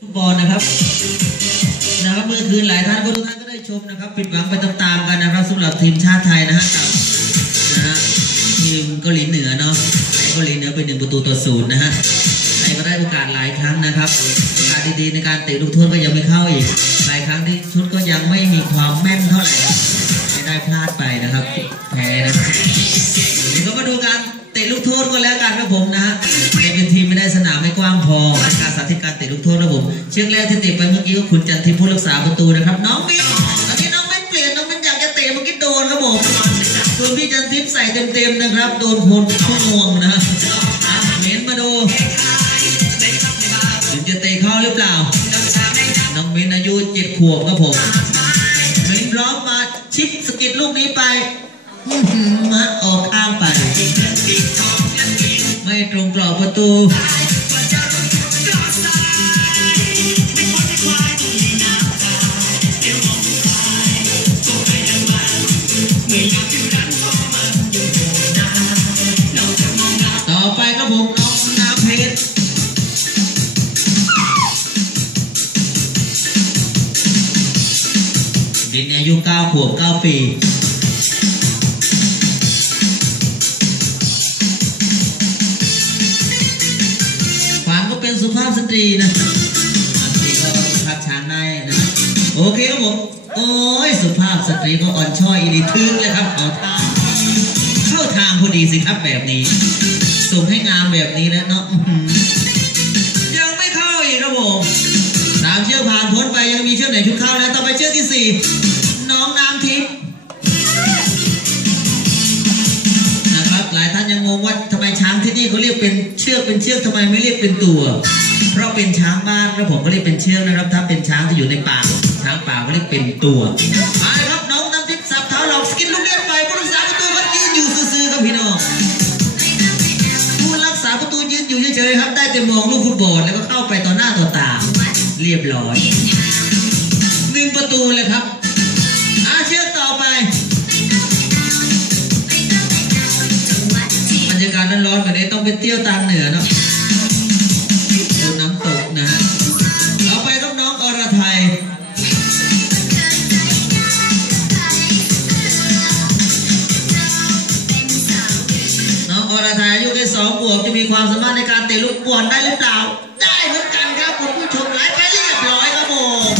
ฟุตบอลนะครับนะครับเมื่อคืนหลายท่านก็ทุกท่านก็ได้ชมนะครับผิดหวังไปตามๆกันนะครับสำหรับทีมชาติไทยนะฮะกับนะฮะทีมเกาหลีเหนือเนาะเกาหลีเหนือเป็นหนึ่งประตูต่อศูนย์นะฮะไทยก็ได้โอกาสหลายครั้งนะครับโอกาสดีๆในการเตะลูกโทษก็ยังไม่เข้าอีกหลายครั้งที่ชุดก็ยังไม่มีความแม่นเท่าไหร่ไม่ได้พลาดไปนะครับแพ้นะครับเดี๋ยวก็มาดูการเตะลูกโทษก็แล้วกันครับผมนะฮะในเป็นทีมไม่ได้สนามไม่กว้างพอในการสาธิตการเตะลูกโทษ เชือกแรกที่เตะไปเมื่อกี้ก็คุณจันทิพย์ผู้รักษาประตูนะครับ น้องมิ้นตอนนี้น้องมิ้นเปลี่ยนน้องมิ้นอยากจะเตะเมื่อกี้โดนครับผมส่วนพี่จันทิพย์ใส่เต็มๆนะครับ โดนโคนทุ่งวงนะฮะอะเม้นมาดูถึงจะเตะเข้าหรือเปล่า น้องมิ้นอายุเจ็ดขวบครับผมมิ้นพร้อมมาชิดสกิดลูกนี้ไปมาออกข้างไป ไม่ตรงกรอบประตู ไปครับผมน้องน้ำเพชรด็กอายุ9ขวบ9 ปีขวานก็เป็นสุภาพสตรีนะบางทีก็พักช้างได้นะ โอเคครับผม โอ้ย สุภาพสตรีก็อ่อนช้อยอีดีทึกเลยครับเอาทางเข้าทางพอดีสิครับแบบนี้ แบบนี้แล้วเนาะอื้อหือยังไม่เข้าอีกครับผมสามเชือกผ่านพ้นไปยังมีเชือกไหนชุดเข้านะต่อไปเชือกที่สี่น้องน้ำทิพย์นะครับหลายท่านยังงงว่าทำไมช้างที่นี่เขาเรียกเป็นเชือกเป็นเชือกทำไมไม่เรียกเป็นตัว เพราะเป็นช้างบ้านครับผมก็เรียกเป็นเชือกนะครับ ถ้าเป็นช้างที่อยู่ในป่าช้างป่าก็เรียกเป็นตัว ฉยๆครับ ได้แต่มองลูกฟุตบอลแล้วก็เข้าไปต่อหน้าต่อตา เรียบร้อยหนึ่งประตูเลยครับ อาเชือกต่อไปบรรยากาศร้อนๆแบบนี้ต้องไปเที่ยวตามเหนือเนาะดูน้ำตกนะฮะต่อไปครับน้องอรไทยน้องอรไทย อายุแค่สองขวบจะมีความสามารถในการเตะลูกบอลได้หรือเปล่า ได้เหมือนกันครับคุณผู้ชมหลายไปเรียบร้อยครับผม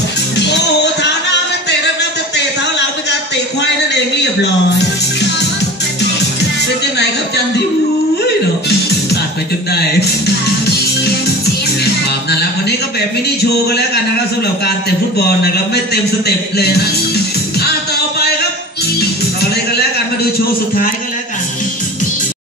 โอ้โหเท้าหน้าไม่เตะนะครับแต่เตะเท้าหลังเป็นการเตะควายนั่นเองเรียบร้อยเป็นยังไงครับจันทิพย์อุ้ยเนาะตัดไปจนได้ความนั่นแหละวันนี้ก็แบบมินิโชว์กันแล้วกันนะครับสำหรับการเตะฟุตบอลนะครับไม่เต็มสเต็ปเลยนะอะต่อไปครับต่อเลยกันแล้วกันมาดูโชว์สุดท้ายกัน